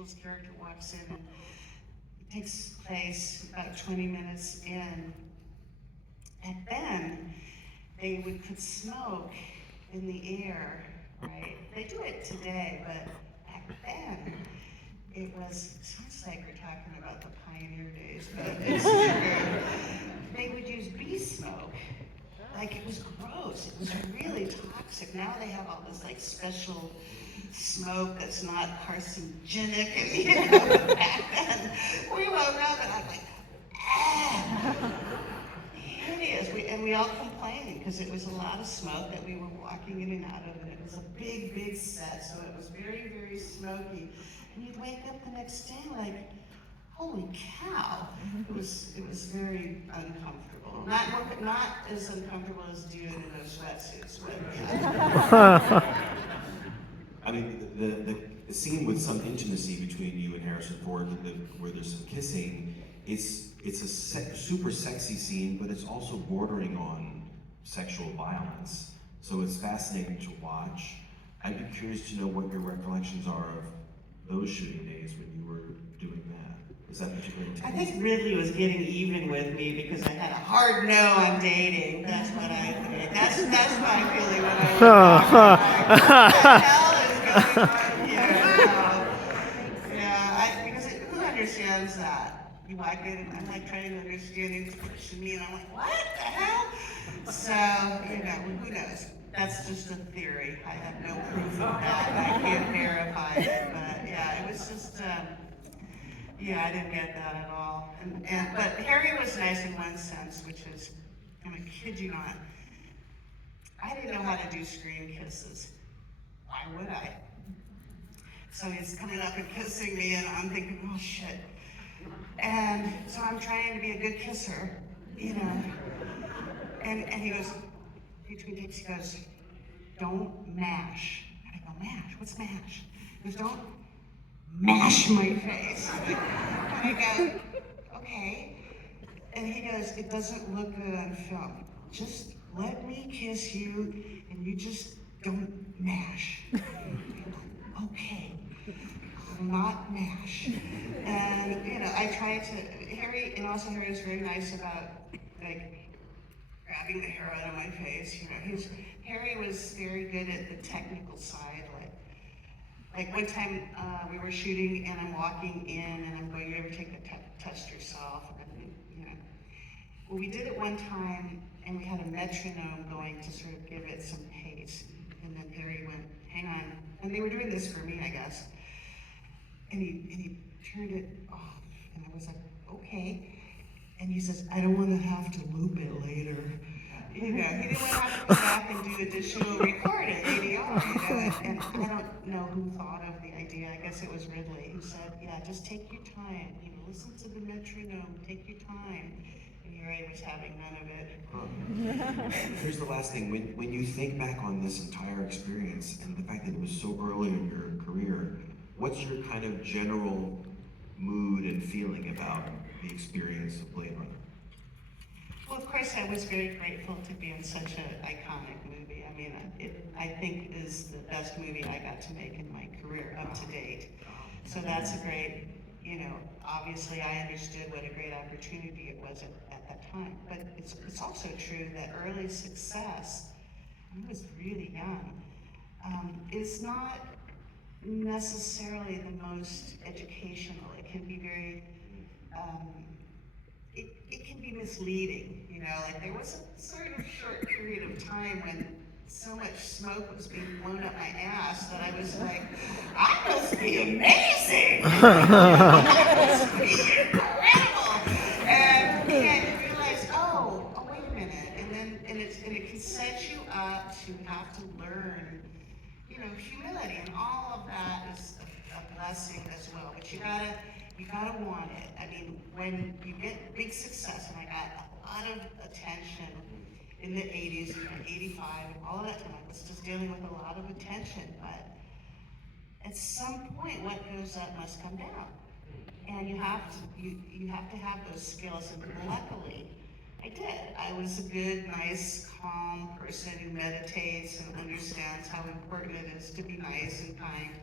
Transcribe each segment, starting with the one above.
Rachel's character walks in, and it takes place about 20 minutes in. And then they would put smoke in the air, right? They do it today, but back then, it sounds like we're talking about the pioneer days, but it's true. They would use bee smoke. Like, it was gross. It was really toxic. Now they have all this like special smoke that's not carcinogenic, and but back then we woke up and I'm like, ah, hideous. We all complained because it was a lot of smoke that we were walking in and out of, and it was a big, big set, so it was very, very smoky. And you'd wake up the next day like, holy cow! It was very uncomfortable. Not as uncomfortable as doing in those sweatsuits, but yeah. I mean, the scene with some intimacy between you and Harrison Ford, where there's some kissing, it's a super sexy scene, but it's also bordering on sexual violence. So it's fascinating to watch. I'd be curious to know what your recollections are of those shooting days when you were doing that. Is that particularly intense? I think Ridley was getting even with me because I had a hard no on dating. That's what I think. That's my feeling when I look back. What the hell is going on here? Yeah, because who understands that? You walk in and I'm like trying to understand it, pushing me, and I'm like, what the hell? So, who knows? That's just a theory. I have no proof of that. I can't verify it, but yeah, it was just. Yeah, I didn't get that at all. But Harry was nice in one sense, which is, I'm gonna kid you not, I didn't know how to do screen kisses. Why would I? So he's coming up and kissing me, and I'm thinking, oh shit. And so I'm trying to be a good kisser, And he goes, between takes, he goes, don't mash. And I go, mash? What's mash? He goes, don't mash my face. And I go, okay. And he goes, it doesn't look good on film. Just let me kiss you, and you just don't mash. I go, okay. Not mash. And, I tried to, Harry was very nice about, like, grabbing the hair out of my face. Harry was very good at the technical side. Like one time we were shooting and I'm walking in and I'm going, you ever take a test yourself? And, well, we did it one time and we had a metronome going to sort of give it some pace. And then Harry went, hang on. And they were doing this for me, I guess. And he turned it off. And I was like, okay. And he says, I don't want to have to loop it later. He didn't want to have to go back and do additional recording, ADR. And I don't know who thought of the idea. I guess it was Ridley who said, yeah, just take your time. Listen to the metronome, take your time. And Harry was having none of it. Here's the last thing. When you think back on this entire experience and the fact that it was so early in your career, what's your kind of general mood and feeling about the experience of Blade Runner? Well, of course, I was very grateful to be in such an iconic movie. I mean, I think is the best movie I got to make in my career up to date. So that's a great, obviously I understood what a great opportunity it was at that time. But it's also true that early success, I was really young, is not necessarily the most educational. It can be very, it can be misleading, like there was a sort of short period of time when so much smoke was being blown up my ass that I was like, I must be amazing! I must be incredible! And you realize, oh, wait a minute, and it can set you up to have to learn, humility, and all of that is a blessing as well, but you gotta want it. I mean, when you get big success, and I got a lot of attention in the 80s, 85, all of that time, I was just dealing with a lot of attention, but at some point, what goes up must come down. And you have to have those skills, and luckily, I did. I was a good, nice, calm person who meditates and understands how important it is to be nice and kind.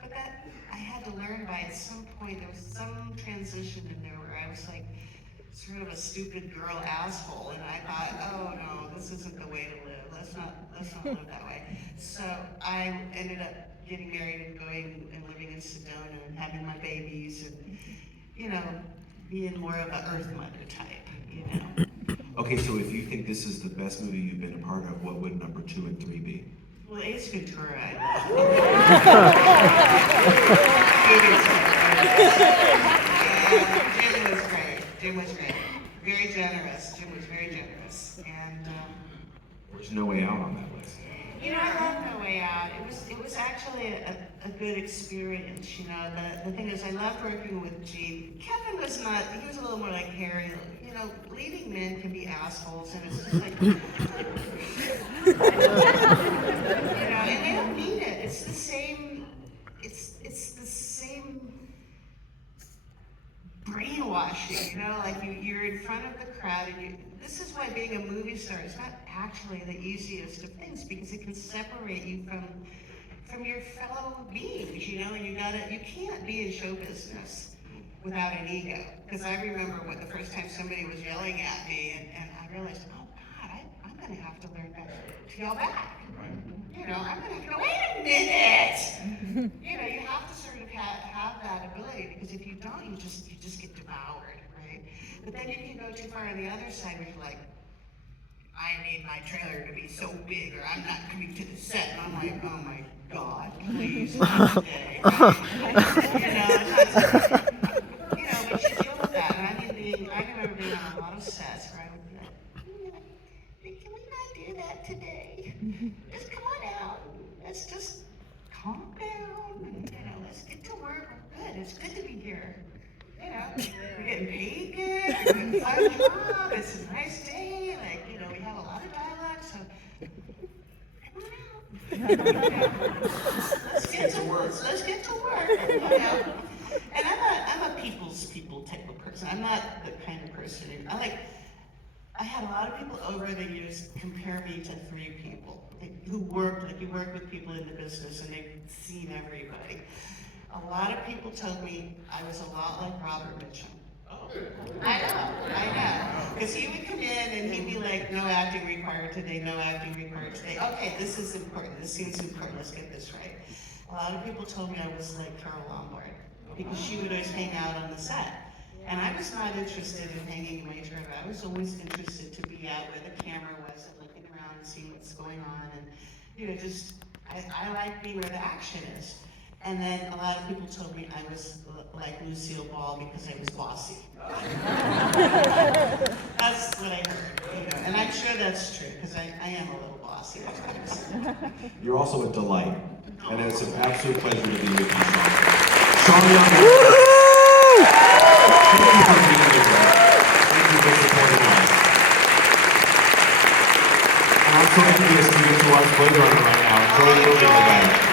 But that, I had to learn by at some point, there was some transition in there where I was like, sort of a stupid girl asshole, and I thought, oh no, this isn't the way to live. Let's not live that way. So I ended up getting married and going and living in Sedona and having my babies and, being more of an Earth Mother type. Okay, so if you think this is the best movie you've been a part of, what would number 2 and 3 be? Well, Ace Ventura, I love. Jim was great. Jim was great. Very generous. Jim was very generous. And There's No Way Out on that list. I love No Way Out. It was actually a good experience. The thing is, I loved working with Gene. Kevin was not. He was a little more like Harry. Leading men can be assholes, and it's just like, and they don't mean it. It's the same. It's the same brainwashing. Like you're in front of the crowd, and this is why being a movie star is not actually the easiest of things, because it can separate you from your fellow beings. And you can't be in show business without an ego. Because I remember the first time somebody was yelling at me, and I realized, oh God, I'm going to have to learn to yell back. I'm going to have to go, wait a minute! You have to sort of have that ability, because if you don't, you just get devoured, right? But then you can go too far on the other side where you're like, I need my trailer to be so big, or I'm not coming to the set. And I'm like, oh my God, please, not today, right? But you deal with that. And I remember being on a lot of sets where I would be like, can we not do that today? Just come on out. Let's just calm down. And, let's get to work. We're good. It's good to be here. We're getting paid good. We're doing a fun job. It's a nice day. We have a lot of dialogue. So come on out. Let's get to work. Let's get to work. And I'm a people's people type of person. I'm not the kind of person I had a lot of people over the years compare me to 3 people who work, you work with people in the business and they've seen everybody. A lot of people told me I was a lot like Robert Mitchum. Oh. I know. Because he would come in and he'd be like, no acting required today, no acting required today. Okay, this is important, this seems important, let's get this right. A lot of people told me I was like Carol Lombard, because she would always hang out on the set. And I was not interested in hanging in my trailer. I was always interested to be out where the camera was and looking around and seeing what's going on. And, I like being where the action is. And then a lot of people told me I was like Lucille Ball because I was bossy. That's what I heard, And I'm sure that's true, because I am a little bossy at times. You're also a delight, and it's an absolute pleasure to be with you, Sean Young. Thank you for being with us. Thank you for supporting us. And I'm so envious to get to watch Blade Runner right now. Enjoy the movie, everybody.